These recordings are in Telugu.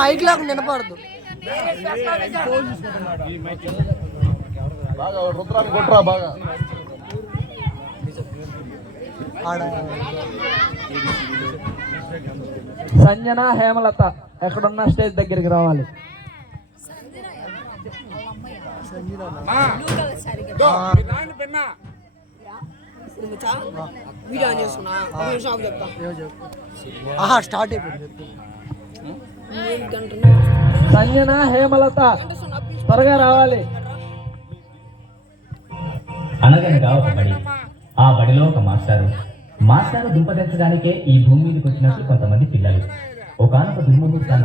మైక్ లాగా నిలబడదు. సంజన హేమలత ఎక్కడున్న స్టేజ్ దగ్గరికి రావాలి. స్టార్ట్ అయిపోయింది. సంజన హేమలత త్వరగా రావాలి. అనగనగా ఒక బడి. ఆ బడిలో ఒక మాస్టారు దుంపదెంచడానికే ఈ భూమి మీదకి వచ్చినట్లు కొంతమంది పిల్లలు. ఒకనొక దుర్ముహూర్తాన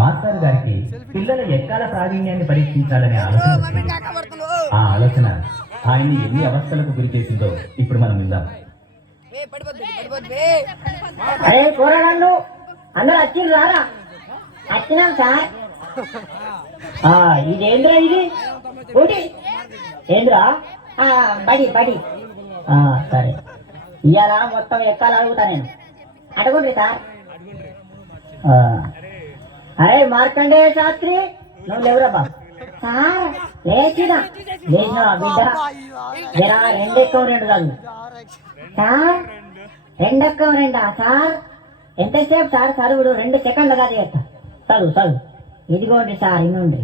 మాస్టర్ గారికి పిల్లల ఎక్కాల ప్రావీణ్యాన్ని పరీక్షించాలనే ఆలోచన వచ్చింది. ఆ ఆలోచన ఆయన్ని ఎన్ని అవస్థలకు గురి చేసిందో ఇప్పుడు మనం విందాం. అందరూ వచ్చింది రారా? వచ్చినాం సార్. ఇదేంద్రా ఇది ఊటి ఏంద్రా? బడి బడి సరే, ఇవాళ మొత్తం ఎక్కాలి అడుగుతా నేను. అడగండి సార్. అరే మార్కండేయ శాస్త్రి, నువ్వు లేవురా బాబు. సార్ లేచినా బిడ్డ, జరా రెండెక్కం రెండు చదువు సార్. రెండెక్కం రెండా సార్? ఎంతసేపు సార్ చదువుడు? 2 సెకండ్లు కాదు చేస్తా. చదువు ఇదిగోండి సార్, ఇన్నుండి.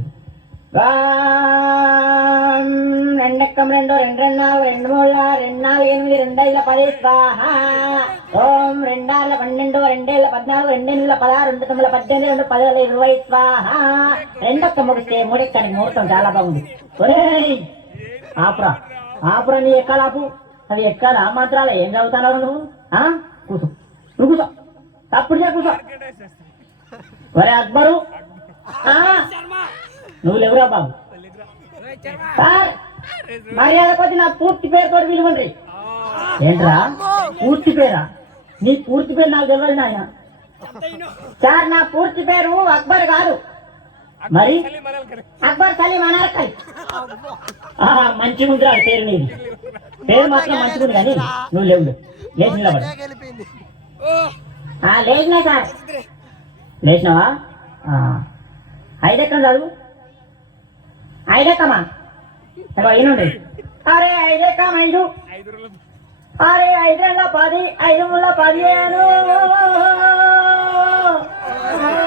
రెండెక్కం 2 2 2 4 2 3 2 4 8 2 5 10 స్వాహ. ఓం 2 6 12 2 7 14 2 8 16 2 9 18 2 10 20 స్వాహ. రెండొక్క ముగిస్తే మూడెక్కడానికి ముహూర్తం చాలా బాగుంది. ఒరేయ్ ఆపురా నీ ఎక్కాలాపు. అవి ఎక్కాలా మంత్రాలు? ఏం చదువుతున్నావు నువ్వు? కూర్చో తప్పుడు కూర్చో. ఒరే అక్బరు, నువ్వు లేవురా బాబు. సార్ మర్యాద కొద్ది నా పూర్తి పేరు కూడా పిలువండి. ఏంట్రా పూర్తి పేరా? నీ పూర్తి పేరు నాకు తెలియదు నాయన. సార్ నా పూర్తి పేరు అక్బర్ కాదు, మరి అక్బర్ సలీం అనార్కలి. మంచిగా ఉందిరా పేరు. నీది పేరు మాత్రం మంచిగా ఉంది, కానీ నువ్వు లేచి నిలబడి. లేచినా సార్. లేచినావా? 5 ఎక్కం చదువు. 5 ఎక్కమా? అయినండి. అరే 5 ఎక్కం 5. అరే 5 2 10 5 3 15.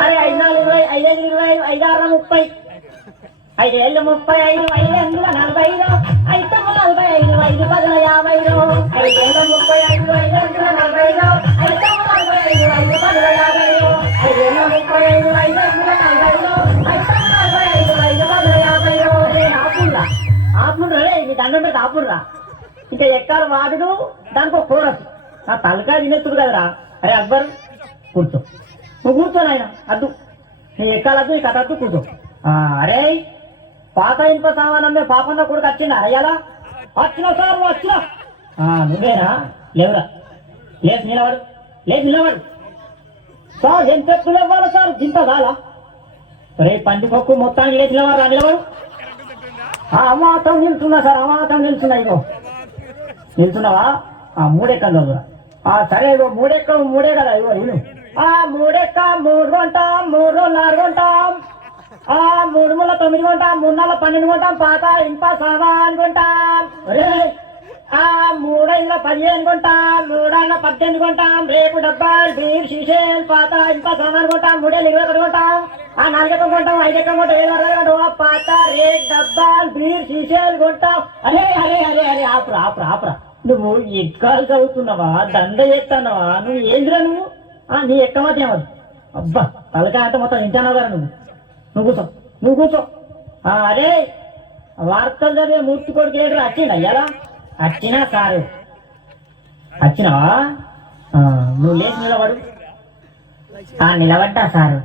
అరే 5 4 20 5 5 25 5 6 30 5 7 35 5 8 45 5 9 45 5 10 50 5 7 35 5 8 45 5 9 45 5 10 50 5 8 35 5 ఆపుర్రా. ఇది దండం పెట్టి ఆపుర్రా. ఇంకా ఎక్కాలి వాడుడు, దానికి ఒక కోరస్. నా తలకాయ తినేస్తుడు కదరా. అరే అక్బర్ కూర్చో, నువ్వు కూర్చో నాయన. అద్దు నీ ఎక్కాలద్దు, ఈ కథ అద్దు, కూర్చో. అరే పాత ఇనుప సామానమ్మే పాపన్న కొడుకు వచ్చిందా? అయ్యాలా వచ్చినా సార్? వచ్చినా నువ్వేనా? లేవురా. లేచి నిలబడు సార్. ఎంత ఎత్తులు ఇవ్వాలి సార్? దింత కాలా? రే పంది పక్కు మొత్తానికి లేచి నిలబడు. అమాతం నిల్చున్నా సార్, అమాతం నిల్చున్నా. ఇగో నిల్చున్నావా? 3 ఎక్కం చదువురా. సరే ఇగో 3 ఎక్కం 3 కదా. ఇగో ఇను 3 ఎక్కం 3 కొంటాం, 3 రోజులు 4 కొంటాం, 3 ముళ్ళ 9 కొంటాం, 3 నెలల 12 కొంటాం, పాత ఇనుప సామాన్ కొంటాం. 3 5 15 కొంటాం, 3 6 18 కొంటాం, రేపు డబ్బాలు బీర్ షీషేల్ పాత ఇనుప సామాన్ కొంటాం, 3 21 కొంటాం, 4 ఎక్కం కొంటాం, 5 ఎక్కం కొంటాం, 7 6 పాత రేట్ డబ్బాలు బీర్ షీషేల్ కొంటాం. అరే అరే అరే అరే ఆపురా. నువ్వు ఎక్కాలు చదువుతున్నావా? దండ చేస్తున్నావా? నువ్వు ఏంద్రా నువ్వు? నీ ఎక్కమాత్రం అవ్వదు. అబ్బా తలకాయ అంతా మొత్తం ఇంటానావు కదా. నువ్వు కూర్చో. అరే వార్తలు చదివే మూర్తి కొడుకు ఏడు వచ్చిండు. అయ్యాలా వచ్చినా సారు? వచ్చినావా? నువ్వు లేచి నిలబడు. నిలబడ్డా సారు?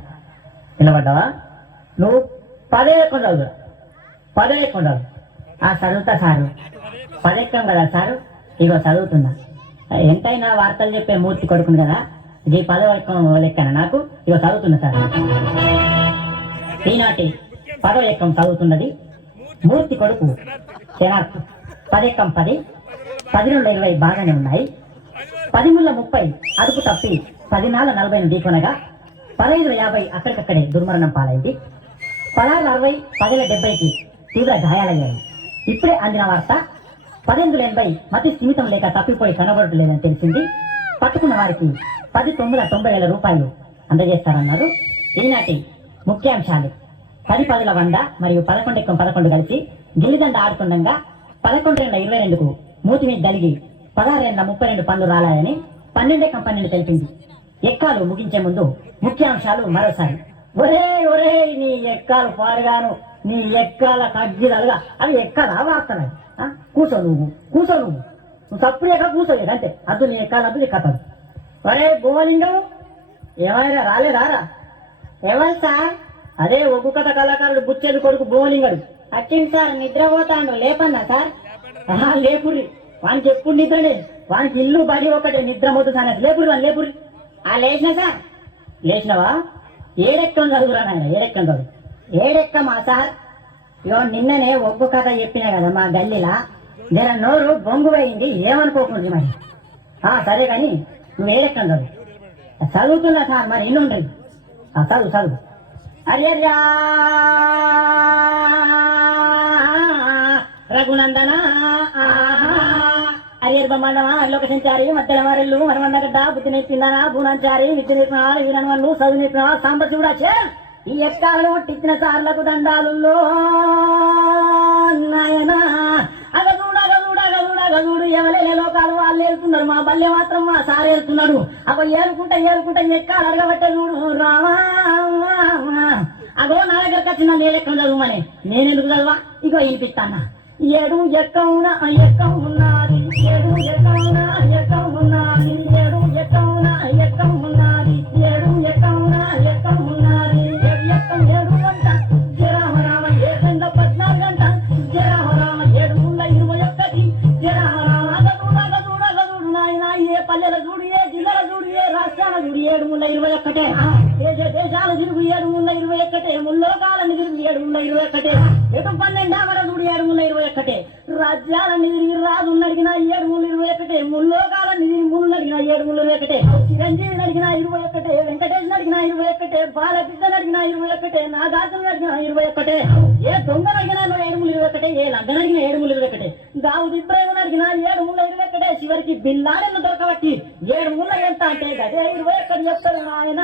నిలబడ్డావా? నువ్వు 10 ఎక్కం చదువురా. 10 ఎక్కం చదువు. చదువుతా సారు. 10 ఎక్కం కదా సారు? ఇగో చదువుతున్నా. ఎంతైనా వార్తలు చెప్పే మూర్తి కొడుకును కదా. ఇది 10వ ఎక్కం లెక్కన నాకు. ఇగో చదువుతున్నా సార్. ఈనాటి 10వ ఎక్కం చదువుతున్నది మూర్తి కొడుకు శనార్థ్. 10 ఎక్కం 10, 12 20 బాగానే ఉన్నాయి. 10 ముళ్ళ 30 అదుపు తప్పి 14:40 ఢీకొనగా 15:50 అక్కడికక్కడే దుర్మరణం పాలైంది. 16:60 10:70కి తీవ్ర గాయాలయ్యాయి. ఇప్పుడే అందిన వార్త 18:80 మతి స్థిమితం లేక తప్పిపోయి కనబడలేదని తెలిసింది. పట్టుకున్న వారికి 10,90,90,000 రూపాయలు అందజేస్తారన్నారు. ఈనాటి ముఖ్యాంశాలు: 10-10 మరియు 11-11 కలిసి గిల్లిదండ ఆడుతుండగా 11-22కు మూతి మీద దలిగి 16-32 పనులు రాలాయని 12 తెలిపింది. ఎక్కాలు ముగించే ముందు ముఖ్యాంశాలు మరోసారి. ఒరే ఒరే నీ ఎక్కాలు పాడుగాను, నీ ఎక్కాల కగ్గిదలుగా అవి ఎక్కాలా వార్తనాయి. కూర్చో నువ్వు సప్పుడేక కూర్చోలేదు అంతే. అద్దు నీ ఎక్కాలు, అద్దు నీ కథలు. ఒరే భూమలింగం ఏమైనా రాలేదారా? ఎవరు సార్? అదే ఒగ్గు కథ కళాకారుడు బుచ్చేది కొడుకు భూమలింగడు. వచ్చింది సార్, నిద్రపోతాడు. లేపన్నా సార్? లేపురి. వానికి ఎప్పుడు నిద్రనే, వానికి ఇల్లు బడి ఒకటే, నిద్ర మొద్దు సార్. లేపురి వాని లేపురి. లేచినా సార్? లేచినవా? ఏడెక్కం చదువురా నాయన, ఏడెక్కం చదువు. ఏడెక్కమా సార్? ఇగో నిన్ననే ఒగ్గు కథ చెప్పినా కదా మా గల్లీలా, జర నోరు బొంగు పోయింది, ఏమనుకోకుండా మరి. సరే కానీ నువ్వు ఏడెక్కం చదువు. చదువుతున్నా సార్, మరి ఇన్నుండ్రి. చదువు. అర్యర్యా రఘునందన అర్యర్ బొమ్మడమా లోక సంచారి మధ్యల వారెల్లు మరమన్నగడ్డ బుద్ధి నేర్పిందనా భూనాచారి విద్య నేర్పిన వీరన్వన్ను చదువు నేర్పిన సాంబశివుడాచే ఈ ఎక్కాలను పుట్టించిన సార్లకు దండాలు నాయన. అగదూడు ఎవలే లోకాలు వాళ్ళు వెళ్తున్నారు, మా బల్లె మాత్రం మా సార్ వెళ్తున్నాడు. అగో ఏలుకుంటా ఎక్కాలు అడగబట్టే చూడు రామా. అగో నా దగ్గరకు వచ్చిన నేనెక్కడ చదువుమని, నేనెందుకు చదువా? ఇగో వినిపిస్తానా. ఏడు ఎక్కవున ఎక్కం ఉన్నది, ఏడు ఎక్కవున ఎక్కం ఉన్నది, ఏడు ఎక్కవున ఎక్కం ఉన్నది, ఏడు ఎక్కవున ఎక్కం ఉన్నది. ఎక్కం 7 గంట జరామరామ 7:14 గంట జరామరామ 7:21 జరామరామ. అగదూడు నాయన, ఏ పల్లెల చూడు, ఏ జిల్లాల చూడు, ఏ రాష్ట్రాల చూడు, 7:21 దేశాలు తిరుగు 7:21 ముల్లోకాలను తిరుగు 7:21 ఎటు 12 చూడు 7:21 రాజ్యాలను తిరిగి రాజుని అడిగిన 7:21 ముల్లోకాలను తిరిగి ముళ్ళు అడిగిన 7:21 చిరంజీవిని అడిగిన 21 వెంకటేశ్వర అడిగిన 21 బాలకృష్ణ అడిగిన 21 నాగార్జున అడిగిన 21 ఏ దొంగను అడిగినా 7:21 ఏ లంగన అడిగిన 7:21 దావుద్ ఇబ్రాహిం అడిగిన 7:21 చివరికి బిల్లాడెన్ను దొరకబట్టి 7 ఎంత అంటే గదే 21 చెప్తారు ఆయన.